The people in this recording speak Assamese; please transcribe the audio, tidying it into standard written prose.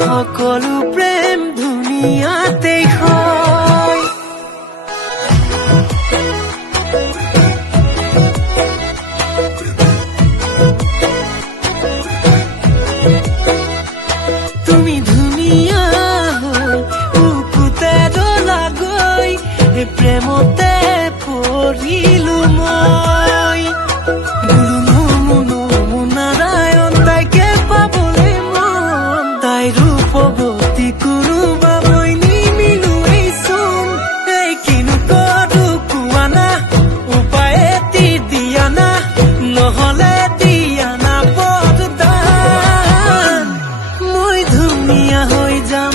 সকলো প্ৰেম ধুনীয়াতেই হয়। তুমি ধুনীয়া হৈ বুকুতে দলাগৈ প্ৰেমতে পৰিলো মই। নাৰায়ণ তাইকে পাবলৈ মন, তাই ৰূপৱতী কোনোবা মই নিমিলোৱেইচোন। এই কিনো কৰো কোৱা না, উপায় এটি দিয়া না, নহলে দিয়া না বৰদান। মই ধুনীয়া হৈ যাম